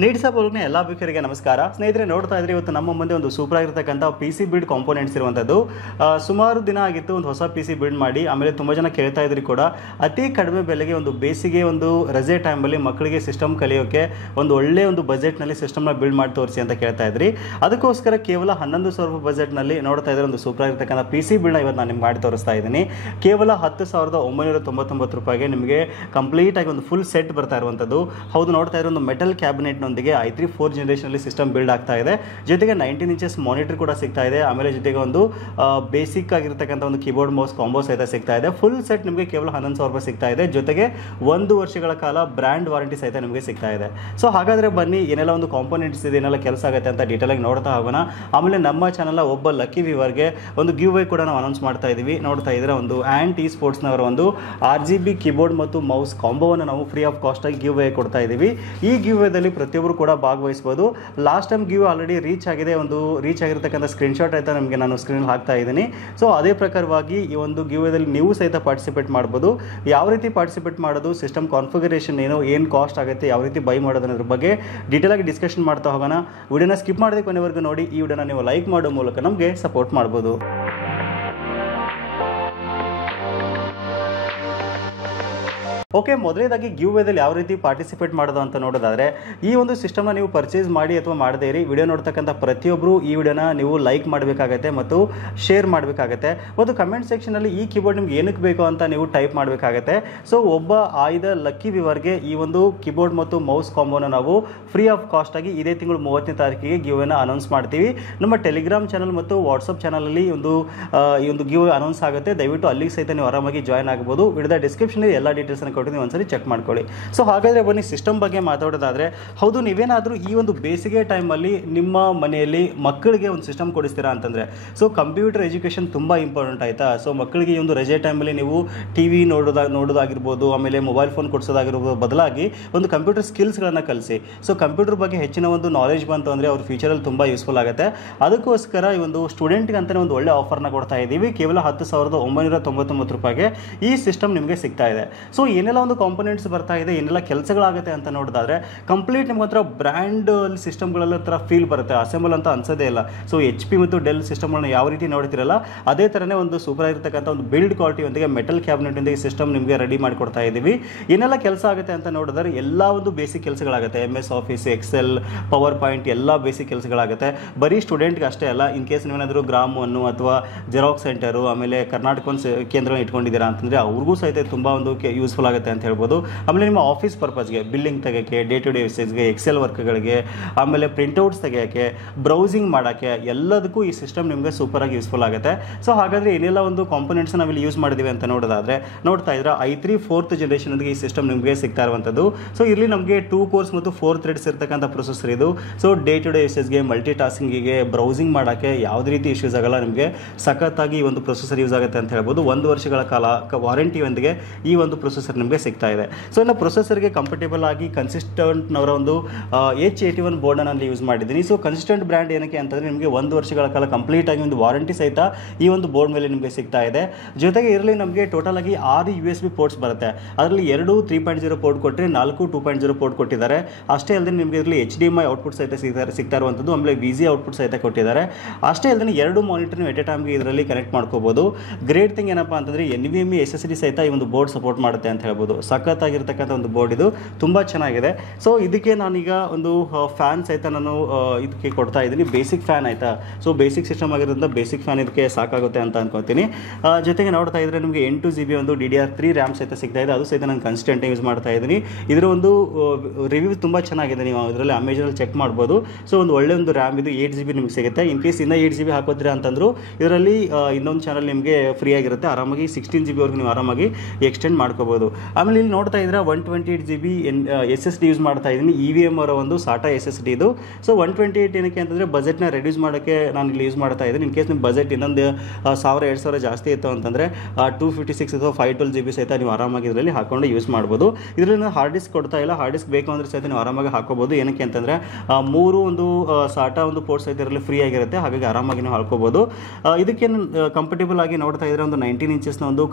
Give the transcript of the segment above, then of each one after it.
Needs app ಒಳಗಿನ ಎಲ್ಲ ವೀಕ್ಷಕರಿಗೆ ನಮಸ್ಕಾರ. ಸ್ನೇಹಿತರೆ, ನೋಡ್ತಾ ಇದ್ರೆ ಇವತ್ತು ನಮ್ಮ ಮುಂದೆ ಒಂದು ಸೂಪರ್ ಆಗಿರತಕ್ಕಂಥ PC ಬಿಲ್ಡ್ ಕಾಂಪೋನೆಂಟ್ಸ್ ಇರುವಂಥದ್ದು. ಸುಮಾರು ದಿನ ಆಗಿತ್ತು ಒಂದು ಹೊಸ PC ಬಿಲ್ಡ್ ಮಾಡಿ. ಆಮೇಲೆ ತುಂಬ ಜನ ಕೇಳ್ತಾ ಇದ್ರಿ ಕೂಡ ಅತಿ ಕಡಿಮೆ ಬೆಲೆಗೆ ಒಂದು ಬೇಸಿಗೆ ಒಂದು ರಜೆ ಟೈಮಲ್ಲಿ ಮಕ್ಕಳಿಗೆ ಸಿಸ್ಟಮ್ ಕಲಿಯೋಕ್ಕೆ ಒಂದು ಒಳ್ಳೆ ಒಂದು ಬಜೆಟ್ನಲ್ಲಿ ಸಿಸ್ಟಮ್ನ ಬಿಲ್ಡ್ ಮಾಡಿ ತೋರಿಸಿ ಅಂತ ಕೇಳ್ತಾ ಇದ್ರಿ. ಅದಕ್ಕೋಸ್ಕರ ಕೇವಲ 11,000 ರೂಪಾಯಿ ಬಜೆಟ್ನಲ್ಲಿ ನೋಡ್ತಾ ಇದ್ರೆ ಒಂದು ಸೂಪರ್ ಆಗಿರತಕ್ಕಂಥ PC ಬಿಲ್ಡ್ನ ಇವತ್ತು ನಾನು ನಿಮ್ಗೆ ಮಾಡಿ ತೋರಿಸ್ತಾ ಇದ್ದೀನಿ. ಕೇವಲ 10,999 ರೂಪಾಯಿಗೆ ನಿಮಗೆ ಕಂಪ್ಲೀಟ್ ಆಗಿ ಒಂದು ಫುಲ್ ಸೆಟ್ ಬರ್ತಾ ಇರುವಂಥದ್ದು. ಹೌದು, ನೋಡ್ತಾ ಇರೋ ಒಂದು ಮೆಟಲ್ ಕ್ಯಾಬಿನೆಟ್ ನೊಂದಿಗೆ i3 4th ಜನರೇಷನಲ್ಲಿ ಸಿಸ್ಟಮ್ ಬಿಲ್ಡ್ ಆಗ್ತಾ ಇದೆ. ಜೊತೆಗೆ 19 ಇಂಚಸ್ ಮಾನಿಟರ್ ಕೂಡ ಸಿಗ್ತಾ ಇದೆ. ಆಮೇಲೆ ಜೊತೆಗೆ ಒಂದು ಬೇಸಿಕ್ ಆಗಿರ್ತಕ್ಕಂಥ ಒಂದು ಕೀಬೋರ್ಡ್ ಮೌಸ್ ಕಾಂಬೋ ಸಹಿತ ಸಿಗ್ತಾ ಇದೆ. ಫುಲ್ ಸೆಟ್ ನಿಮಗೆ ಕೇವಲ 11,000 ರೂಪಾಯಿ ಸಿಗ್ತಾ ಇದೆ. ಜೊತೆಗೆ 1 ವರ್ಷಗಳ ಕಾಲ ಬ್ರ್ಯಾಂಡ್ ವಾರಂಟಿ ಸಹಿತ ನಿಮಗೆ ಸಿಗ್ತಾ ಇದೆ. ಸೊ ಹಾಗಾದರೆ ಬನ್ನಿ, ಏನೆಲ್ಲ ಒಂದು ಕಾಂಪೋನೆಂಟ್ಸ್ ಇದೆ, ಏನೆಲ್ಲ ಕೆಲಸ ಆಗುತ್ತೆ ಅಂತ ಡೀಟೇಲ್ ಆಗಿ ನೋಡ್ತಾ ಹೋಗೋಣ. ಆಮೇಲೆ ನಮ್ಮ ಚಾನಲ್ ಒಬ್ಬ ಲಕ್ಕಿ ವ್ಯೂವರ್ಗೆ ಒಂದು ಗಿವ್ ಅವೇ ಕೂಡ ನಾವು ಅನೌನ್ಸ್ ಮಾಡ್ತಾ ಇದ್ದೀವಿ. ನೋಡ್ತಾ ಇದ್ರೆ ಒಂದು ಆ್ಯಂಡ್ ಈ ಸ್ಪೋರ್ಟ್ಸ್ನವರ ಒಂದು RGB ಕೀಬೋರ್ಡ್ ಮತ್ತು ಮೌಸ್ ಕಾಂಬೋವನ್ನು ನಾವು ಫ್ರೀ ಆಫ್ ಕಾಸ್ಟ್ ಆಗಿ ಗಿವ್ ಅವೇ ಕೊಡ್ತಾ ಇದ್ದೀವಿ. ಈ ಗಿವ್ ಅವೇದಲ್ಲಿ ಪ್ರತಿಯೊಬ್ಬರು ಕೂಡ ಭಾಗವಹಿಸಬಹುದು. Last time give already reach ಆಗಿದೆ. ಒಂದು ರೀಚ್ ಆಗಿರತಕ್ಕಂಥ ಸ್ಕ್ರೀನ್ಶಾಟ್ ಆಯ್ತಾ ನಿಮಗೆ ನಾನು ಸ್ಕ್ರೀನ್ ಹಾಕ್ತಾ ಇದ್ದೀನಿ. ಸೊ ಅದೇ ಪ್ರಕಾರವಾಗಿ ಈ ಒಂದು ಗಿವ್ ಅವೇದಲ್ಲಿ ನೀವು ಸಹಿತ ಪಾರ್ಟಿಸಿಪೇಟ್ ಮಾಡ್ಬೋದು. ಯಾವ ರೀತಿ ಪಾರ್ಟಿಸಿಪೇಟ್ ಮಾಡೋದು, ಸಿಸ್ಟಮ್ ಕಾನ್ಫಿಗರೇಷನ್ ಏನು ಕಾಸ್ಟ್ ಆಗುತ್ತೆ, ಯಾವ ರೀತಿ ಬೈ ಮಾಡೋದು ಅನ್ನೋದ್ರ ಬಗ್ಗೆ ಡೀಟೇಲ್ ಆಗಿ ಡಿಸ್ಕಷನ್ ಮಾಡ್ತಾ ಹೋಗೋಣ. ವಿಡಿಯೋನ ಸ್ಕಿಪ್ ಮಾಡದೆ ಕೊನೆವರೆಗೂ ನೋಡಿ. ಈ ವಿಡಿಯೋನ ನೀವು ಲೈಕ್ ಮಾಡೋ ಮೂಲಕ ನಮಗೆ ಸಪೋರ್ಟ್ ಮಾಡ್ಬೋದು. ಓಕೆ, ಮೊದಲನೇದಾಗಿ ಗಿವ್ ಅವೇದಲ್ಲಿ ಯಾವ ರೀತಿ ಪಾರ್ಟಿಸಿಪೇಟ್ ಮಾಡೋದು ಅಂತ ನೋಡೋದಾದರೆ, ಈ ಒಂದು ಸಿಸ್ಟಮ್ನ ನೀವು ಪರ್ಚೇಸ್ ಮಾಡಿ ಅಥವಾ ಮಾಡದೇ ಇರಿ, ವಿಡಿಯೋ ನೋಡ್ತಕ್ಕಂಥ ಪ್ರತಿಯೊಬ್ಬರು ಈ ವಿಡಿಯೋನ ನೀವು ಲೈಕ್ ಮಾಡಬೇಕಾಗತ್ತೆ ಮತ್ತು ಶೇರ್ ಮಾಡಬೇಕಾಗತ್ತೆ. ಮತ್ತು ಕಮೆಂಟ್ ಸೆಕ್ಷನಲ್ಲಿ ಈ ಕೀಬೋರ್ಡ್ ನಿಮ್ಗೆ ಏನಕ್ಕೆ ಬೇಕು ಅಂತ ನೀವು ಟೈಪ್ ಮಾಡಬೇಕಾಗತ್ತೆ. ಸೊ ಒಬ್ಬ ಆಯ್ದ ಲಕ್ಕಿ ವ್ಯೂವರ್ಗೆ ಈ ಒಂದು ಕೀಬೋರ್ಡ್ ಮತ್ತು ಮೌಸ್ ಕಾಂಬೋನ ನಾವು ಫ್ರೀ ಆಫ್ ಕಾಸ್ಟ್ ಆಗಿ ಇದೇ ತಿಂಗಳು 30ನೇ ತಾರೀಕಿಗೆ ಗಿವ್ ಅವೇನ ಅನೌನ್ಸ್ ಮಾಡ್ತೀವಿ. ನಮ್ಮ ಟೆಲಿಗ್ರಾಮ್ ಚಾನಲ್ ಮತ್ತು ವಾಟ್ಸಪ್ ಚಾನಲಲ್ಲಿ ಈ ಒಂದು ಗಿವ್ ಅನೌನ್ಸ್ ಆಗುತ್ತೆ. ದಯವಿಟ್ಟು ಅಲ್ಲಿಗೆ ಸಹಿತ ನೀವು ಆರಾಮಾಗಿ ಜಾಯ್ನ್ ಆಗ್ಬೋದು. ವಿಡಿಯೋದ ಡಿಸ್ಕ್ರಿಪ್ಷನಲ್ಲಿ ಎಲ್ಲ ಡೀಟೇಲ್ಸ್ನ ಕೊಟ್ಟು ನೀವು ಒಂದ್ಸರಿ ಚೆಕ್ ಮಾಡ್ಕೊಳ್ಳಿ. ಸೊ ಹಾಗಾದರೆ ಬನ್ನಿ ಸಿಸ್ಟಮ್ ಬಗ್ಗೆ ಮಾತಾಡೋದಾದರೆ, ಹೌದು, ನೀವೇನಾದರೂ ಈ ಒಂದು ಬೇಸಿಗೆ ಟೈಮಲ್ಲಿ ನಿಮ್ಮ ಮನೆಯಲ್ಲಿ ಮಕ್ಕಳಿಗೆ ಒಂದು ಸಿಸ್ಟಮ್ ಕೊಡಿಸ್ತೀರಾ ಅಂತಂದರೆ, ಸೊ ಕಂಪ್ಯೂಟರ್ ಎಜುಕೇಷನ್ ತುಂಬ ಇಂಪಾರ್ಟೆಂಟ್ ಆಯಿತಾ. ಸೊ ಮಕ್ಕಳಿಗೆ ಈ ಒಂದು ರಜೆ ಟೈಮಲ್ಲಿ ನೀವು TV ನೋಡೋದಾಗಿರ್ಬೋದು, ಆಮೇಲೆ ಮೊಬೈಲ್ ಫೋನ್ ಕೊಡಿಸೋದಾಗಿರ್ಬೋದು, ಬದಲಾಗಿ ಒಂದು ಕಂಪ್ಯೂಟರ್ ಸ್ಕಿಲ್ಸ್ಗಳನ್ನು ಕಲಿಸಿ. ಸೊ ಕಂಪ್ಯೂಟರ್ ಬಗ್ಗೆ ಹೆಚ್ಚಿನ ಒಂದು ನಾಲೆಜ್ ಬಂತು ಅಂದರೆ ಅವ್ರ ಫ್ಯೂಚರಲ್ಲಿ ತುಂಬ ಯೂಸ್ಫುಲ್ ಆಗುತ್ತೆ. ಅದಕ್ಕೋಸ್ಕರ ಈ ಒಂದು ಸ್ಟೂಡೆಂಟ್ಗೆ ಅಂತಲೇ ಒಂದು ಒಳ್ಳೆ ಆಫರ್ನ ಕೊಡ್ತಾ ಇದ್ದೀವಿ. ಕೇವಲ 10,999 ರೂಪಾಯಿಗೆ ಈ ಸಿಸ್ಟಮ್ ನಿಮಗೆ ಸಿಗ್ತಾ ಇದೆ. ಸೊ ಏನೆಲ್ಲ ಒಂದು ಕಾಂಪೋನೆಂಟ್ಸ್ ಬರ್ತಾ ಇದೆ, ಏನೆಲ್ಲ ಕೆಲಸಗಳಾಗುತ್ತೆ ಅಂತ ನೋಡಿದ್ರೆ, ಕಂಪ್ಲೀಟ್ ನಿಮ್ಗೆ ಹತ್ರ ಬ್ರ್ಯಾಂಡ್ ಸಿಸ್ಟಮ್ಗಳೆಲ್ಲ ಥರ ಫೀಲ್ ಬರುತ್ತೆ. ಅಸೆಂಬಲ್ ಅಂತ ಅನ್ಸೋದೇ ಇಲ್ಲ. ಸೊ HP ಮತ್ತು ಡೆಲ್ ಸಿಸ್ಟಮ್ಗಳನ್ನ ಯಾವ ರೀತಿ ನೋಡ್ತಿರಲ್ಲ, ಅದೇ ಥರನೇ ಒಂದು ಸೂಪರ್ ಆಗಿರ್ತಕ್ಕಂಥ ಒಂದು ಬಿಲ್ಡ್ ಕ್ವಾಲಿಟಿ ಒಂದಿಗೆ ಮೆಟಲ್ ಕ್ಯಾಬಿನೆಟ್ನೊಂದಿಗೆ ಸಿಸ್ಟಮ್ ನಿಮಗೆ ರೆಡಿ ಮಾಡಿಕೊಡ್ತಾ ಇದ್ದೀವಿ. ಏನೆಲ್ಲ ಕೆಲಸ ಆಗುತ್ತೆ ಅಂತ ನೋಡಿದ್ರೆ, ಎಲ್ಲ ಒಂದು ಬೇಸಿಕ್ ಕೆಲಸಗಳಾಗುತ್ತೆ. MS office, Excel, PowerPoint ಎಲ್ಲ ಬೇಸಿಕ್ ಕೆಲಸಗಳಾಗುತ್ತೆ. ಬರೀ ಸ್ಟೂಡೆಂಟ್ಗೆ ಅಷ್ಟೇ ಅಲ್ಲ, ಇನ್ ಕೇಸ್ ನೀವೇನಾದರೂ ಗ್ರಾಮವನ್ನು ಅಥವಾ ಜೆರಾಕ್ಸ್ ಸೆಂಟರು, ಆಮೇಲೆ ಕರ್ನಾಟಕ ಒಂದು ಕೇಂದ್ರವನ್ನು ಇಟ್ಕೊಂಡಿದ್ದೀರಾ ಅಂತಂದರೆ ಅವ್ರಿಗೂ ಸಹಿತ ತುಂಬ ಒಂದು ಯೂಸ್ಫುಲ್ ಆಗುತ್ತೆ ಅಂತ ಹೇಳ್ಬೋದು. ಆಮೇಲೆ ನಿಮ್ಮ ಆಫೀಸ್ ಪರ್ಪಸ್ಗೆ, ಬಿಲ್ಲಿಂಗ್ ತೆಗೆಯೋಕ್ಕೆ, ಡೇ ಟು ಡೇ ಯೂಸೇಜ್ಗೆ, ಎಕ್ಸೆಲ್ ವರ್ಕ್ಗಳಿಗೆ, ಆಮೇಲೆ ಪ್ರಿಂಟ್ಔಟ್ಸ್ ತೆಗೆಯೋಕ್ಕೆ, ಬ್ರೌಸಿಂಗ್ ಮಾಡೋಕ್ಕೆ, ಎಲ್ಲದಕ್ಕೂ ಈ ಸಿಸ್ಟಮ್ ನಿಮಗೆ ಸೂಪರಾಗಿ ಯೂಸ್ಫುಲ್ ಆಗುತ್ತೆ. ಸೊ ಹಾಗಾದರೆ ಏನೆಲ್ಲ ಒಂದು ಕಾಂಪೋನೆಂಟ್ಸ್ ನಾವಿಲ್ಲಿ ಯೂಸ್ ಮಾಡಿದ್ದೀವಿ ಅಂತ ನೋಡೋದಾದರೆ, ನೋಡ್ತಾ ಇದ್ರೆ i3 4th ಜನರೇಷನ್ ಈ ಸಿಸ್ಟಮ್ ನಿಮಗೆ ಸಿಗ್ತಾ ಇರುವಂಥದ್ದು. ಸೊ ಇಲ್ಲಿ ನಮಗೆ 2 ಕೋರ್ಸ್ ಮತ್ತು 4 ಥ್ರೆಡ್ಸ್ ಇರ್ತಕ್ಕಂಥ ಪ್ರೊಸೆಸರ್ ಇದು. ಸೊ ಡೇ ಟು ಡೇ ಯೂಸೇಜ್ಗೆ, ಮಲ್ಟಿ ಟಾಸ್ಕಿಂಗಿಗೆ, ಬ್ರೌಸಿಂಗ್ ಮಾಡೋಕ್ಕೆ ಯಾವುದೇ ರೀತಿ ಇಶ್ಯೂಸ್ ಆಗಲ್ಲ. ನಿಮಗೆ ಸಖತ್ತಾಗಿ ಈ ಒಂದು ಪ್ರೊಸೆಸರ್ ಯೂಸ್ ಆಗುತ್ತೆ ಅಂತ ಹೇಳ್ಬೋದು. 1 ವರ್ಷಗಳ ಕಾಲ ವಾರಂಟಿಯೊಂದಿಗೆ ಈ ಒಂದು ಪ್ರೊಸೆಸರ್ ನಿಮಗೆ ಸಿಗ್ತಾ ಇದೆ. ಸೊ ಇನ್ನು ಪ್ರೊಸೆಸರ್ಗೆ ಕಂಫರ್ಟೇಬಲ್ ಆಗಿ ಕನ್ಸಿಸ್ಟೆಂಟ್ನವರ ಒಂದು H81 ಬೋರ್ಡನ್ನು ನಾನು ಯೂಸ್ ಮಾಡಿದ್ದೀನಿ. ಸೊ ಕನ್ಸಿಸ್ಟೆಂಟ್ ಬ್ರ್ಯಾಂಡ್ ಏನಕ್ಕೆ ಅಂತಂದರೆ, ನಿಮಗೆ 1 ವರ್ಷಗಳ ಕಾಲ ಕಂಪ್ಲೀಟ್ ಆಗಿ ಒಂದು ವಾರಂಟಿ ಸಹಿತ ಈ ಒಂದು ಬೋರ್ಡ್ ಮೇಲೆ ನಿಮಗೆ ಸಿಗ್ತಾ ಇದೆ. ಜೊತೆಗೆ ಇದರಲ್ಲಿ ನಮಗೆ ಟೋಟಲ್ ಆಗಿ 6 USB ಪೋರ್ಟ್ಸ್ ಬರುತ್ತೆ. ಅದರಲ್ಲಿ 2 3.0 ಪೋರ್ಟ್ ಕೊಟ್ಟರೆ 4 2.0 ಪೋರ್ಟ್ ಕೊಟ್ಟಿದ್ದಾರೆ. ಅಷ್ಟೇ ಅಲ್ಲದೆ ನಿಮಗೆ ಇದರಲ್ಲಿ HDMI ಔಟ್ಪುಟ್ ಸಹಿತ ಸಿಗ್ತಾ ಇರುವಂಥದ್ದು. ಆಮೇಲೆ VGA ಔಟ್ಪುಟ್ ಸಹಿತ ಕೊಟ್ಟಿದ್ದಾರೆ. ಅಷ್ಟೇ ಅಲ್ಲದೆ 2 ಮಾನಿಟರ್ನ ಎಟ್ ಎ ಟೈಮ್ಗೆ ಇದರಲ್ಲಿ ಕನೆಕ್ಟ್ ಮಾಡ್ಕೋಬೋದು. ಗ್ರೇಟ್ ಥಿಂಗ್ ಏನಪ್ಪ ಅಂತಂದರೆ, NVMe SSD ಸಹಿತ ಈ ಒಂದು ಬೋರ್ಡ್ ಸಪೋರ್ಟ್ ಮಾಡುತ್ತೆ ಅಂತ ಹೇಳ್ಬೋದು. ಸಖತ್ತಾಗಿರ್ತಕ್ಕಂಥ ಒಂದು ಬೋರ್ಡ್ ಇದು, ತುಂಬ ಚೆನ್ನಾಗಿದೆ. ಸೊ ಇದಕ್ಕೆ ನಾನೀಗ ಒಂದು ಫ್ಯಾನ್ ಸಹಿತ ನಾನು ಇದಕ್ಕೆ ಕೊಡ್ತಾ ಇದ್ದೀನಿ. ಬೇಸಿಕ್ ಫ್ಯಾನ್ ಆಯಿತಾ. ಸೊ ಬೇಸಿಕ್ ಸಿಸ್ಟಮ್ ಆಗಿರೋದ್ರಿಂದ ಬೇಸಿಕ್ ಫ್ಯಾನ್ ಇದಕ್ಕೆ ಸಾಕಾಗುತ್ತೆ ಅಂತ ಅನ್ಕೋತೀನಿ. ಜೊತೆಗೆ ನೋಡ್ತಾ ಇದ್ರೆ ನಿಮಗೆ 8 GB ಒಂದು DDR3 ರ್ಯಾಮ್ ಸಹಿತ ಸಿಗ್ತಾ ಇದೆ. ಅದು ಸಹಿತ ನಾನು ಕನ್ಸ್ಟೆಂಟ್ ಯೂಸ್ ಮಾಡ್ತಾ ಇದ್ದೀನಿ. ಇದರ ಒಂದು ರಿವ್ಯೂ ತುಂಬ ಚೆನ್ನಾಗಿದೆ. ನೀವು ಇದರಲ್ಲಿ ಅಮೆಜಾನಲ್ಲಿ ಚೆಕ್ ಮಾಡ್ಬೋದು. ಸೊ ಒಂದು ಒಳ್ಳೆ ಒಂದು ರ್ಯಾಮ್ ಇದು 8 GB ನಿಮಗೆ ಸಿಗುತ್ತೆ. ಇನ್ ಕೇಸ್ ಇನ್ನೂ 8 GB ಹಾಕೋತೀರಾ ಅಂತಂದ್ರು ಇದರಲ್ಲಿ ಇನ್ನೊಂದು ಚಾನಲ್ ನಿಮಗೆ ಫ್ರೀ ಆಗಿರುತ್ತೆ. ಆರಾಮಾಗಿ 16 GB ವರೆಗೂ ನೀವು ಆರಾಮಾಗಿ ಎಕ್ಸ್ಟೆಂಡ್ ಮಾಡ್ಕೋಬೋದು. ಆಮೇಲೆ ಇಲ್ಲಿ ನೋಡ್ತಾ ಇದ್ರೆ 128 GB SSD ಯೂಸ್ ಮಾಡ್ತಾ ಇದ್ದೀನಿ. EVM ಅವರ ಒಂದು SATA SSD ಇದು. ಸೊ 128 ಏನಕ್ಕೆ ಅಂತಂದರೆ ಬಜೆಟ್ನ ರೆಡ್ಯೂಸ್ ಮಾಡೋಕ್ಕೆ ನಾನು ಇಲ್ಲಿ ಯೂಸ್ ಮಾಡ್ತಾ ಇದ್ದೀನಿ. ಇನ್ ಕೇಸ್ ನಿಮ್ಮ ಬಜೆಟ್ ಇನ್ನೊಂದು 1000-2000 ಜಾಸ್ತಿ ಇತ್ತು ಅಂತಂದರೆ 256 ಅಥವಾ 512 GB ಸಹಿತ ನೀವು ಆರಾಮಾಗಿ ಇದರಲ್ಲಿ ಹಾಕೊಂಡು ಯೂಸ್ ಮಾಡ್ಬೋದು. ಇದರಲ್ಲಿ ನಾನು ಹಾರ್ಡ್ ಡಿಸ್ಕ್ ಕೊಡ್ತಾ ಇಲ್ಲ. ಹಾರ್ಡ್ ಡಿಸ್ಕ್ ಬೇಕು ಅಂದರೆ ಸಹಿತ ನೀವು ಆರಾಮಾಗಿ ಹಾಕೋಬೋದು. ಏನಕ್ಕೆ ಅಂತಂದರೆ 3 ಒಂದು SATA ಒಂದು ಪೋರ್ಟ್ ಸಹಿತ ಇದರಲ್ಲಿ ಫ್ರೀ ಆಗಿರುತ್ತೆ. ಹಾಗಾಗಿ ಆರಾಮಾಗಿ ನೀವು ಹಾಕೋಬೋದು. ಇದಕ್ಕೆ ಕಂಫರ್ಟೇಬಲ್ ಆಗಿ ನೋಡ್ತಾ ಇದ್ರೆ ಒಂದು 19 ಇಂಚಸ್ನ ಒಂದು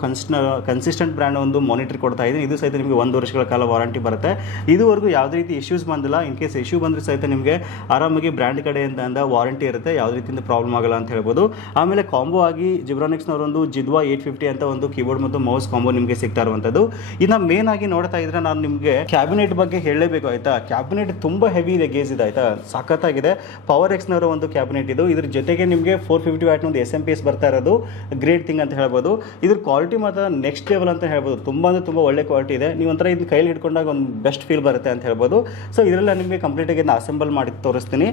ಕನ್ಸಿಸ್ಟೆಂಟ್ ಬ್ರ್ಯಾಂಡ್ ಒಂದು ಮಾನಿಟರ್ ಕೊಡ್ತಾ ಇದ್ದೀನಿ. ಇದು ಸಹಿತ ನಿಮಗೆ 1 ವರ್ಷಗಳ ಕಾಲ ವಾರಂಟಿ ಬರುತ್ತೆ. ಇದುವರೆಗೂ ಯಾವುದೇ ರೀತಿ ಇಶ್ಯೂಸ್ ಬಂದಿಲ್ಲ. ಇನ್ ಕೇಸ್ ಇಶ್ಯೂ ಬಂದರೂ ಸಹಿತ ನಿಮಗೆ ಆರಾಮಾಗಿ ಬ್ರ್ಯಾಂಡ್ ಕಡೆಯಿಂದ ವಾರಂಟಿ ಇರುತ್ತೆ, ಯಾವುದೇ ರೀತಿಯಿಂದ ಪ್ರಾಬ್ಲಮ್ ಆಗಲ್ಲ ಅಂತ ಹೇಳ್ಬೋದು. ಆಮೇಲೆ ಕಾಂಬೋ ಆಗಿ ಜಿಬ್ರಾನಿಕ್ಸ್ನವರೊಂದು ಜಿದ್ವಾ 850 ಅಂತ ಒಂದು ಕೀಬೋರ್ಡ್ ಮತ್ತು ಮೌಸ್ ಕಾಂಬೋ ನಿಮಗೆ ಸಿಗ್ತಾ ಇರುವಂಥದ್ದು. ಇನ್ನು ಮೇನ್ ಆಗಿ ನೋಡ್ತಾ ಇದ್ರೆ ನಾನು ನಿಮಗೆ ಕ್ಯಾಬಿನೆಟ್ ಬಗ್ಗೆ ಹೇಳಲೇಬೇಕು ಆಯ್ತಾ. ಕ್ಯಾಬಿನೆಟ್ ತುಂಬಾ ಹೆವಿ ಇದೆ, ಗೇಜ್ ಇದೆ ಆಯ್ತಾ, ಸಖತ್ತಾಗಿದೆ. ಪವರ್ ಎಕ್ಸ್ನವರ ಒಂದು ಕ್ಯಾಬಿನೆಟ್ ಇದು. ಇದ್ರ ಜೊತೆಗೆ ನಿಮಗೆ 450 ವ್ಯಾಟ್ ಒಂದು SMP ಬರ್ತಾ ಇರೋದು ಗ್ರೇಟ್ ಥಿಂಗ್ ಅಂತ ಹೇಳ್ಬೋದು. ಇದ್ರ ಕ್ವಾಲಿಟಿ ಮಾತ್ರ ನೆಕ್ಸ್ಟ್ ಲೆವೆಲ್ ಅಂತ ಹೇಳ್ಬೋದು. ತುಂಬಾ ಅಂದ್ರೆ ತುಂಬ ಒಳ್ಳೆ ಕ್ವಾಲಿಟಿ ಇದೆ. ನೀವು ಒಂಥರ ಇದನ್ನ ಕೈಲಿ ಹಿಡ್ಕೊಂಡಾಗ ಒಂದು ಬೆಸ್ಟ್ ಫೀಲ್ ಬರುತ್ತೆ ಅಂತ ಹೇಳ್ಬೋದು. ಸೊ ಇದರಲ್ಲಿ ನಿಮಗೆ ಕಂಪ್ಲೀಟಾಗಿ ಅಸೆಂಬಲ್ ಮಾಡಿ ತೋರಿಸ್ತೀನಿ.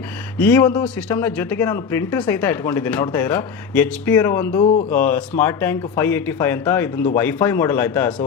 ಈ ಒಂದು ಸಿಸ್ಟಮ್ನ ಜೊತೆಗೆ ನಾನು ಪ್ರಿಂಟರ್ ಸಹಿತ ಇಟ್ಕೊಂಡಿದ್ದೀನಿ. ನೋಡ್ತಾ ಇದ್ದೀರಾ, HP ಅವರ ಒಂದು ಸ್ಮಾರ್ಟ್ ಟ್ಯಾಂಕ್ 585 ಅಂತ ಇದೊಂದು ವೈಫೈ ಮಾಡೆಲ್ ಆಯ್ತಾ. ಸೊ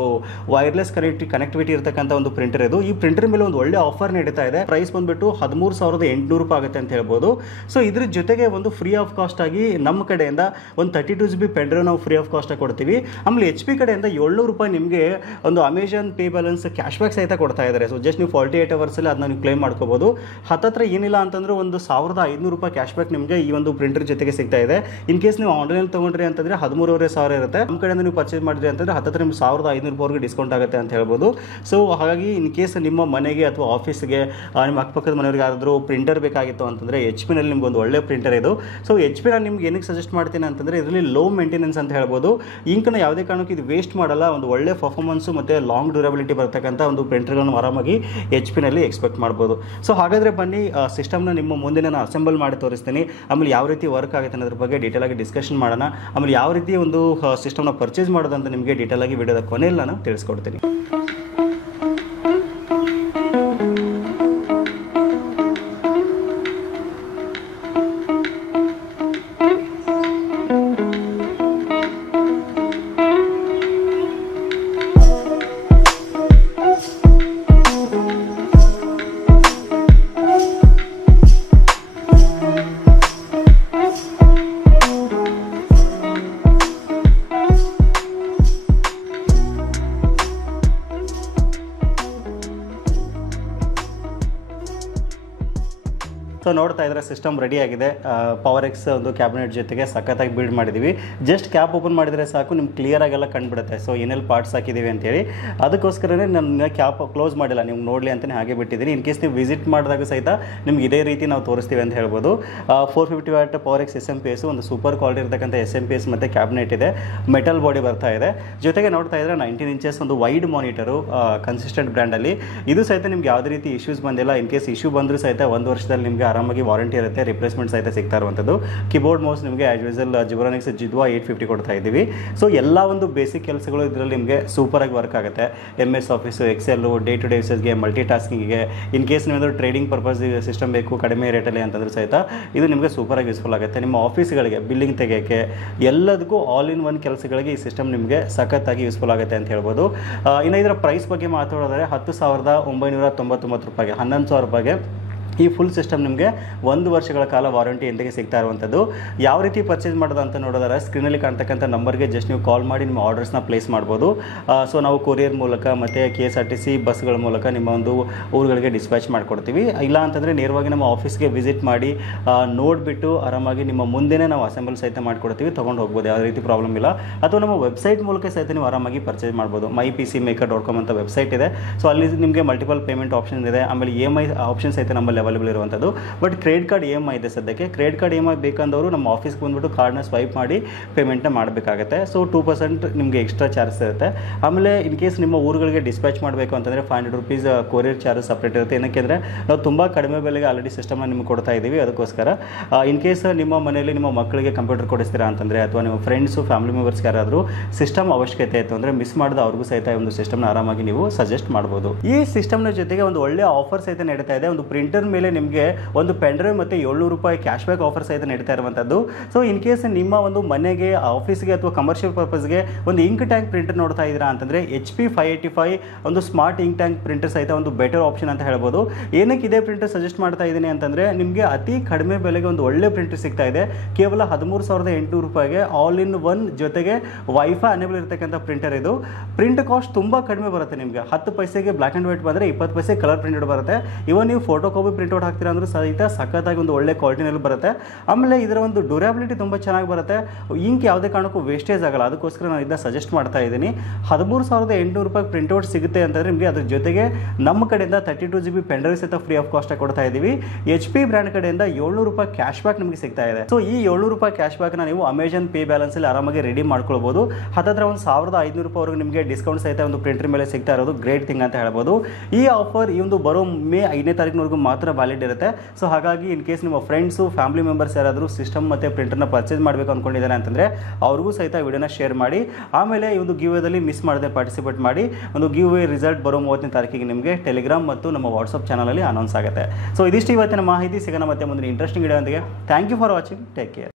ವೈರ್ಲೆಸ್ ಕನೆಕ್ಟಿವಿಟಿ ಇರತಕ್ಕಂಥ ಒಂದು ಪ್ರಿಂಟರ್ ಇದು. ಈ ಪ್ರಿಂಟರ್ ಮೇಲೆ ಒಂದು ಒಳ್ಳೆ ಆಫರ್ ನಡೀತಾ ಇದೆ. ಪ್ರೈಸ್ ಬಂದ್ಬಿಟ್ಟು 13,800 ರೂಪಾಯಿ ಆಗುತ್ತೆ ಅಂತ ಹೇಳ್ಬೋದು. ಸೊ ಇದ್ರ ಜೊತೆಗೆ ಒಂದು ಫ್ರೀ ಆಫ್ ಕಾಸ್ಟ್ ಆಗಿ ನಮ್ಮ ಕಡೆಯಿಂದ ಒಂದು 32 GB ಪೆನ್ ಡ್ರೈವ್ ನಾವು ಫ್ರೀ ಆಫ್ ಕಾಸ್ಟ್ ಆಗಿ ಕೊಡ್ತೀವಿ. ಆಮೇಲೆ HP ಕಡೆಯಿಂದ 700 ರೂಪಾಯಿ ನಿಮಗೆ ಒಂದು Amazon pay balance cash back ಸಹಿತ ಕೊಡ್ತಾ ಇದ್ದಾರೆ. ಸೊ ಜಸ್ಟ್ ನೀವು 48 ಅವರ್ಸಲ್ಲಿ ಅದನ್ನ ನೀವು ಕ್ಲೈಮ್ ಮಾಡ್ಕೋಬಹುದು. ಹತ್ತತ್ರ ಏನಿಲ್ಲ ಅಂತಂದ್ರೆ ಒಂದು 1,500 ರೂಪಾಯಿ ಕ್ಯಾಶ್ ಬ್ಯಾಕ್ ನಿಮಗೆ ಈ ಒಂದು ಪ್ರಿಂಟರ್ ಜೊತೆಗೆ ಸಿಗ್ತಾ ಇದೆ. ಇನ್ ಕೇಸ್ ನೀವು ಆನ್ಲೈನ್ ತಗೊಂಡ್ರಿ ಅಂತಂದ್ರೆ 13,500 ಇರುತ್ತೆ. ನಮ್ಮ ಕಡೆಯಿಂದ ನೀವು ಪರ್ಚೇಸ್ ಮಾಡಿದ್ರಿ ಅಂತಂದ್ರೆ ಹತ್ತತ್ರ ನಿಮ್ಗೆ 1,500 ರೂಪಾಯಿವರೆಗೆ ಡಿಸ್ಕೌಂಟ್ ಆಗುತ್ತೆ ಅಂತ ಹೇಳ್ಬೋದು. ಸೊ ಹಾಗಾಗಿ ಇನ್ ಕೇಸ್ ನಿಮ್ಮ ಮನೆಗೆ ಅಥವಾ ಆಫೀಸ್ಗೆ ನಿಮ್ಮ ಅಕ್ಕಪಕ್ಕದ ಮನೆಯವ್ರಿಗೆ ಯಾರಾದರೂ ಪ್ರಿಂಟರ್ ಬೇಕಾಗಿತ್ತು ಅಂತಂದ್ರೆ HP ನಲ್ಲಿ ನಿಮ್ಗೆ ಒಂದು ಒಳ್ಳೆ ಪ್ರಿಂಟರ್ ಇದು. ಸೊ HP ನಾನು ನಿಮ್ಗೆ ಏನಕ್ಕೆ ಸಜೆಸ್ಟ್ ಮಾಡ್ತೀನಿ ಅಂತಂದ್ರೆ ಇದರಲ್ಲಿ ಲೋ ಮೇಂಟೆನೆನ್ಸ್ ಅಂತ ಹೇಳ್ಬೋದು. ಇಂಕನ್ನು ಯಾವುದೇ ಕಾರಣಕ್ಕೂ ಇದು ವೇಸ್ಟ್ ಮಾಡಲ್ಲ. ಒಂದು ಒಳ್ಳೆ ಪರ್ಫಾರ್ಮೆನ್ಸ್ ಮತ್ತೆ ಲಾಂಗ್ ಡ್ಯೂರಬಿಲಿಟಿ ಬರ್ತಕ್ಕಂಥ ಒಂದು ಪ್ರಿಂಟರ್ಗಳನ್ನು ಆರಾಮಾಗಿ HP ನಲ್ಲಿ ಎಕ್ಸ್ಪೆಕ್ಟ್ ಮಾಡ್ಬೋದು. ಸೊ ಹಾಗಾದ್ರೆ ಬನ್ನಿ ಸಿಸ್ಟಮ್ನ ನಿಮ್ಮ ಮುಂದೆ ನಾನು ಅಸೆಂಬಲ್ ಮಾಡಿ ತೋರಿಸ್ತೀನಿ. ಆಮೇಲೆ ಯಾವ ರೀತಿ ವರ್ಕ್ ಆಗುತ್ತೆ ಅನ್ನೋದ್ರ ಬಗ್ಗೆ ಡೀಟೇಲ್ ಆಗಿ ಡಿಸ್ಕಷನ್ ಮಾಡೋಣ. ಆಮೇಲೆ ಯಾವ ರೀತಿ ಒಂದು ಸಿಸ್ಟಮ್ನ ಪರ್ಚೇಸ್ ಮಾಡೋದಂತ ನಿಮಗೆ ಡೀಟೇಲ್ ಆಗಿ ವಿಡಿಯೋದ ಕೊನೆಯಲ್ಲಿ ನಾನು ತಿಳಿಸ್ಕೊಡ್ತೀನಿ. ಸೊ ನೋಡ್ತಾ ಇದ್ರೆ ಸಿಸ್ಟಮ್ ರೆಡಿ ಆಗಿದೆ. ಪವರ್ ಎಕ್ಸ್ ಒಂದು ಕ್ಯಾಬಿನೆಟ್ ಜೊತೆಗೆ ಸಖತ್ತಾಗಿ ಬಿಲ್ಡ್ ಮಾಡಿದ್ದೀವಿ. ಜಸ್ಟ್ ಕ್ಯಾಪ್ ಓಪನ್ ಮಾಡಿದರೆ ಸಾಕು ನಿಮ್ಗೆ ಕ್ಲಿಯರ್ ಆಗೆಲ್ಲ ಕಂಡುಬಿಡುತ್ತೆ. ಸೊ ಏನೆಲ್ಲ ಪಾರ್ಟ್ಸ್ ಹಾಕಿದ್ದೀವಿ ಅಂತೇಳಿ, ಅದಕ್ಕೋಸ್ಕರನೇ ನಾನು ಕ್ಯಾಪ್ ಕ್ಲೋಸ್ ಮಾಡಿಲ್ಲ, ನೀವು ನೋಡಲಿ ಅಂತಲೇ ಹಾಗೆ ಬಿಟ್ಟಿದ್ದೀನಿ. ಇನ್ ಕೇಸ್ ನೀವು ವಿಸಿಟ್ ಮಾಡಿದಾಗ ಸಹಿತ ನಿಮ್ಗೆ ಇದೇ ರೀತಿ ನಾವು ತೋರಿಸ್ತೀವಿ ಅಂತ ಹೇಳ್ಬೋದು. 450 ವ್ಯಾಟ್ ಪವರ್ ಎಕ್ಸ್ SMP ಒಂದು ಸೂಪರ್ ಕ್ವಾಲಿಟಿ ಇರತಕ್ಕಂಥ SMP ಮತ್ತು ಕ್ಯಾಬಿನೆಟ್ ಇದೆ. ಮೆಟಲ್ ಬಾಡಿ ಬರ್ತಾ ಇದೆ. ಜೊತೆಗೆ ನೋಡ್ತಾ ಇದ್ರೆ 19 ಇಂಚಸ್ ಒಂದು ವೈಡ್ ಮಾನಿಟರು ಕನ್ಸಿಸ್ಟೆಂಟ್ ಬ್ರ್ಯಾಂಡಲ್ಲಿ. ಇದು ಸಹಿತ ನಿಮ್ಗೆ ಯಾವುದೇ ರೀತಿ ಇಶ್ಯೂಸ್ ಬಂದಿಲ್ಲ. ಇನ್ ಕೇಸ್ ಇಶ್ಯೂ ಬಂದರೂ ಸಹಿತ 1 ವರ್ಷದಲ್ಲಿ ನಿಮಗೆ ಆರಾಮಾಗಿ ವಾರಂಟಿ ಇರುತ್ತೆ. ರಿಪ್ಲೇಸ್ಮೆಂಟ್ ಸಹಿತ ಸಿಗ್ತಾ ಇರುವಂಥದ್ದು. ಕೀಬೋರ್ಡ್ ಮೌಸ್ ನಿಮಗೆ ಆಸ್ ಯೂಸಲ್ ಜಿಬ್ರಾನಿಕ್ಸ್ ಜಿದ್ವಾ 850 ಕೊಡ್ತಾ ಇದ್ದೀವಿ. ಸೊ ಎಲ್ಲ ಒಂದು ಬೇಸಿಕ್ ಕೆಲಸಗಳು ಇದರಲ್ಲಿ ನಿಮಗೆ ಸೂಪರಾಗಿ ವರ್ಕ್ ಆಗುತ್ತೆ. MS office, Excel, day to day ಯೂಸೇಜ್ಗೆ, ಮಲ್ಟಿ ಟಾಸ್ಕಿಂಗಿಗೆ, ಇನ್ ಕೇಸ್ ನಿಮ್ಮದು ಟ್ರೇಡಿಂಗ್ ಪರ್ಪಸ್ ಸಿಸ್ಟಮ್ ಬೇಕು ಕಡಿಮೆ ರೇಟಲ್ಲಿ ಅಂತಂದ್ರೆ ಸಹಿತ ಇದು ನಿಮಗೆ ಸೂಪರಾಗಿ ಯೂಸ್ಫುಲ್ ಆಗುತ್ತೆ. ನಿಮ್ಮ ಆಫೀಸ್ಗಳಿಗೆ ಬಿಲ್ಲಿಂಗ್ ತೆಗೆಯೋಕ್ಕೆ ಎಲ್ಲದಕ್ಕೂ ಆಲ್ ಇನ್ ಒನ್ ಕೆಲಸಗಳಿಗೆ ಈ ಸಿಸ್ಟಮ್ ನಿಮಗೆ ಸಖತ್ತಾಗಿ ಯೂಸ್ಫುಲ್ ಆಗುತ್ತೆ ಅಂತ ಹೇಳ್ಬೋದು. ಇನ್ನು ಇದರ ಪ್ರೈಸ್ ಬಗ್ಗೆ ಮಾತಾಡೋದಾದರೆ 10,999 ರೂಪಾಯಿಗೆ, 11,000 ರೂಪಾಯಿಗೆ ಈ ಫುಲ್ ಸಿಸ್ಟಮ್ ನಿಮಗೆ 1 ವರ್ಷಗಳ ಕಾಲ ವಾರಂಟಿ ಎಂದಿಗೆ ಸಿಗ್ತಾ ಇರುವಂಥದ್ದು. ಯಾವ ರೀತಿ ಪರ್ಚೇಸ್ ಮಾಡೋದು ಅಂತ ನೋಡೋದಾದ್ರೆ ಸ್ಕ್ರೀನಲ್ಲಿ ಕಾಣ್ತಕ್ಕಂಥ ನಂಬರ್ಗೆ ಜಸ್ಟ್ ನೀವು ಕಾಲ್ ಮಾಡಿ ನಿಮ್ಮ ಆರ್ಡರ್ಸ್ನ ಪ್ಲೇಸ್ ಮಾಡ್ಬೋದು. ಸೊ ನಾವು ಕೊರಿಯರ್ ಮೂಲಕ ಮತ್ತು KSRTC ಬಸ್ಗಳ ಮೂಲಕ ನಿಮ್ಮ ಒಂದು ಊರುಗಳಿಗೆ ಡಿಸ್ಪ್ಯಾಚ್ ಮಾಡಿಕೊಡ್ತೀವಿ. ಇಲ್ಲ ಅಂತಂದರೆ ನೇರವಾಗಿ ನಮ್ಮ ಆಫೀಸ್ಗೆ ವಿಸಿಟ್ ಮಾಡಿ ನೋಡಿಬಿಟ್ಟು ಆರಾಮಾಗಿ ನಿಮ್ಮ ಮುಂದೆನೇ ನಾವು ಅಸೆಂಬಲ್ ಸಹಿತ ಮಾಡಿಕೊಡ್ತೀವಿ, ತೊಗೊಂಡು ಹೋಗ್ಬೋದು, ಯಾವುದೇ ರೀತಿ ಪ್ರಾಬ್ಲಮ್ ಇಲ್ಲ. ಅಥವಾ ನಮ್ಮ ವೆಬ್ಸೈಟ್ ಮೂಲಕ ಸಹಿತ ನೀವು ಆರಾಮಾಗಿ ಪರ್ಚೇಸ್ ಮಾಡ್ಬೋದು. mypcmaker.com ಅಂತ ವೆಬ್ಸೈಟ್ ಇದೆ. ಸೊ ಅಲ್ಲಿ ನಿಮಗೆ ಮಲ್ಟಿಪಲ್ ಪೇಮೆಂಟ್ ಆಪ್ಷನ್ ಇದೆ. ಆಮೇಲೆ EMI ಆಪ್ಷನ್ ಸಹಿತ ನಮ್ಮಲ್ಲಿ ಅವೈಲೇಬಲ್ ಇರುವಂಥದ್ದು. ಬಟ್ ಕ್ರೆಡಿಟ್ ಕಾರ್ಡ್ EMI ಇದೆ ಸದ್ಯಕ್ಕೆ. ಕ್ರೆಡಿಟ್ ಕಾರ್ಡ್ EMI ಬೇಕಂದವರು ನಮ್ಮ ಆಫೀಸ್ಗೆ ಬಂದುಬಿಟ್ಟು ಕಾರ್ಡ್ನ ಸ್ವೈಪ್ ಮಾಡಿ ಪೇಮೆಂಟ್ನ ಮಾಡಬೇಕಾಗುತ್ತೆ. ಸೊ 2% ನಿಮಗೆ ಎಕ್ಸ್ಟ್ರಾ ಚಾರ್ಜಸ್ ಇರುತ್ತೆ. ಆಮೇಲೆ ಇನ್ ಕೇಸ್ ನಿಮ್ಮ ಊರುಗಳಿಗೆ ಡಿಸ್ಪ್ಯಾಚ್ ಮಾಡಬೇಕು ಅಂತಂದರೆ 500 ರೂಪೀಸ್ ಕೊರಿಯರ್ ಚಾರ್ಜಸ್ ಸಪ್ರೇಟ್ ಇರುತ್ತೆ. ಏನಕ್ಕೆ ಅಂದರೆ ನಾವು ತುಂಬ ಕಡಿಮೆ ಬೆಲೆಗೆ ಆಲ್ರೆಡಿ ಸಿಸ್ಟಮ್ನ ನಿಮ್ಗೆ ಕೊಡ್ತಾ ಇದ್ದೀವಿ. ಅದಕ್ಕೋಸ್ಕರ ಇನ್ ಕೇಸ್ ನಿಮ್ಮ ಮನೆಯಲ್ಲಿ ನಿಮ್ಮ ಮಕ್ಕಳಿಗೆ ಕಂಪ್ಯೂಟರ್ ಕೊಡಿಸ್ತೀರಾ ಅಂತಂದರೆ ಅಥವಾ ನಿಮ್ಮ ಫ್ರೆಂಡ್ಸು ಫ್ಯಾಮಿಲಿ ಮೆಂಬರ್ಸ್ ಯಾರಾದರೂ ಸಿಸ್ಟಮ್ ಅವಶ್ಯಕತೆ ಇತ್ತು ಅಂದರೆ ಮಿಸ್ ಮಾಡಿದ ಅವ್ರಿಗೂ ಸಹಿತ ಒಂದು ಸಿಸ್ಟಮ್ನ ಆರಾಮಾಗಿ ನೀವು ಸಜೆಸ್ಟ್ ಮಾಡ್ಬೋದು. ಈ ಸಿಸ್ಟಮ್ನ ಜೊತೆಗೆ ಒಂದು ಒಳ್ಳೆ ಆಫರ್ ಸಹಿತ ನಡೀತಾ ಇದೆ. ಒಂದು ಪ್ರಿಂಟರ್ ಮೇಲೆ ನಿಮಗೆ ಒಂದು ಪೆನ್ ಡ್ರೈವ್ ಮತ್ತು 700 ರೂಪಾಯಿ ಕ್ಯಾಶ್ ಬ್ಯಾಕ್ ಆಫರ್ ಸಹಿತ ನಡೀತಾ ಇರುವಂಥದ್ದು. ಸೊ ಇನ್ ಕೇಸ್ ನಿಮ್ಮ ಒಂದು ಮನೆಗೆ, ಆಫೀಸ್ಗೆ ಅಥವಾ ಕಮರ್ಷಿಯಲ್ ಪರ್ಪಸ್ಗೆ ಒಂದು ಇಂಕ್ ಟ್ಯಾಂಕ್ ಪ್ರಿಂಟರ್ ನೋಡ್ತಾ ಇದ್ದೀರಾ ಅಂತಂದರೆ HP 585 ಒಂದು ಸ್ಮಾರ್ಟ್ ಇಂಕ್ ಟ್ಯಾಂಕ್ ಪ್ರಿಂಟರ್ ಸಹಿತ ಒಂದು ಬೆಟರ್ ಆಪ್ಷನ್ ಅಂತ ಹೇಳ್ಬೋದು. ಏನಕ್ಕೆ ಇದೇ ಪ್ರಿಂಟರ್ ಸಜೆಸ್ಟ್ ಮಾಡ್ತಾ ಇದ್ದೀನಿ ಅಂತಂದರೆ ನಿಮಗೆ ಅತಿ ಕಡಿಮೆ ಬೆಲೆಗೆ ಒಂದು ಒಳ್ಳೆ ಪ್ರಿಂಟರ್ ಸಿಗ್ತಾ ಇದೆ. ಕೇವಲ 13,800 ರೂಪಾಯಿಗೆ ಆಲ್ ಇನ್ ಒನ್ ಜೊತೆಗೆ ವೈಫೈ ಅನೇಬಲ್ ಇರತಕ್ಕಂಥ ಪ್ರಿಂಟರ್ ಇದು. ಪ್ರಿಂಟ್ ಕಾಸ್ಟ್ ತುಂಬ ಕಡಿಮೆ ಬರುತ್ತೆ. ನಿಮಗೆ 10 ಪೈಸೆಗೆ ಬ್ಲ್ಯಾಕ್ ಆ್ಯಂಡ್ ವೈಟ್ ಬಂದರೆ 20 ಪೈಸೆ ಕಲರ್ ಪ್ರಿಂಟೆಡ್ ಬರುತ್ತೆ. ಇವನ್ ನೀವು ಫೋಟೋ ಕಾಪಿ ಪ್ರಿಂಟ್ಔಟ್ ಹಾಕ್ತೀರಾ ಅಂದರೂ ಸಹಿತ ಸಖತ್ತಾಗಿ ಒಂದು ಒಳ್ಳೆ ಕ್ವಾಲಿಟಿನಲ್ಲಿ ಬರುತ್ತೆ. ಆಮೇಲೆ ಇದರ ಒಂದು ಡ್ಯೂರಬಿಲಿಟಿ ತುಂಬ ಚೆನ್ನಾಗಿ ಬರುತ್ತೆ. ಇಂಕ್ ಯಾವುದೇ ಕಾರಣಕ್ಕೂ ವೇಸ್ಟೇಜ್ ಆಗಲ್ಲ. ಅದಕ್ಕೋಸ್ಕರ ನಾನು ಇದನ್ನ ಸಜೆಸ್ಟ್ ಮಾಡ್ತಾ ಇದ್ದೀನಿ. 13,800 ರೂಪಾಯಿ ಪ್ರಿಂಟ್ಔಟ್ ಸಿಗುತ್ತೆ ಅಂತಂದರೆ ನಿಮಗೆ ಅದ್ರ ಜೊತೆಗೆ ನಮ್ಮ ಕಡೆಯಿಂದ 32 GB ಪೆನ್ ಡ್ರೈವ್ ಸಹಿತ ಫ್ರೀ ಆಫ್ ಕಾಸ್ಟ್ ಕೊಡ್ತಾ ಇದ್ದೀವಿ. HP ಬ್ರ್ಯಾಂಡ್ ಕಡೆಯಿಂದ 700 ರೂಪಾಯಿ ಕ್ಯಾಶ್ ಬ್ಯಾಕ್ ನಿಮಗೆ ಸಿಗ್ತಾ ಇದೆ. ಸೊ ಈ 700 ರೂಪಾಯಿ ಕ್ಯಾಶ್ ಬ್ಯಾಕ್ನ ನೀವು ಅಮೆಜಾನ್ ಪೇ ಬ್ಯಾಲೆನ್ಸಲ್ಲಿ ಆರಾಮಾಗಿ ರೆಡಿ ಮಾಡ್ಕೊಳ್ಬೋದು. ಹತ್ತಿರ ಒಂದು 1,500 ರೂಪಾಯಿವರೆಗೂ ನಿಮಗೆ ಡಿಸ್ಕೌಂಟ್ ಸಹಿತ ಒಂದು ಪ್ರಿಂಟರ್ ಮೇಲೆ ಸಿಗ್ತಾ ಇರೋದು ಗ್ರೇಟ್ ಥಿಂಗ್ ಅಂತ ಹೇಳ್ಬೋದು. ಈ ಆಫರ್ ಈ ಒಂದು ಬರೋ ಮೇ 5ನೇ ತಾರೀಕಿನವರೆಗೂ ಮಾತ್ರ ವ್ಯಾಲಿಡ್ ಇರುತ್ತೆ. ಸೊ ಹಾಗಾಗಿ ಇನ್ ಕೇಸ್ ನಿಮ್ಮ ಫ್ರೆಂಡ್ಸು ಫ್ಯಾಮಿಲಿ ಮೆಂಬರ್ಸ್ ಯಾರಾದರೂ ಸಿಸ್ಟಮ್ ಮತ್ತು ಪ್ರಿಂಟರ್ನ ಪರ್ಚೇಸ್ ಮಾಡಬೇಕು ಅಂದ್ಕೊಂಡಿದ್ದಾರೆ ಅಂತಂದರೆ ಅವ್ರಿಗೂ ಸಹಿತ ವಿಡಿಯೋನ ಶೇರ್ ಮಾಡಿ. ಆಮೇಲೆ ಈ ಒಂದು ಗಿವ್ವೇದಲ್ಲಿ ಮಿಸ್ ಮಾಡದೆ ಪಾರ್ಟಿಸಿಪೇಟ್ ಮಾಡಿ. ಒಂದು ಗಿವ್ವೇ ರಿಸಲ್ಟ್ ಬರೋ 30ನೇ ತಾರೀಕಿಗೆ ನಿಮಗೆ ಟೆಲಿಗ್ರಾಮ್ ಮತ್ತು ನಮ್ಮ ವಾಟ್ಸಪ್ ಚಾನಲಲ್ಲಿ ಅನೌನ್ಸ್ ಆಗುತ್ತೆ. ಸೊ ಇದಿಷ್ಟು ಇವತ್ತಿನ ಮಾಹಿತಿ. ಸಿಗೋಣ ಮತ್ತೆ ಮುಂದಿನ ಇಂಟ್ರೆಸ್ಟಿಂಗ್ ವಿಡಿಯೋ ಒಂದಿಗೆ. Thank you for watching. Take care.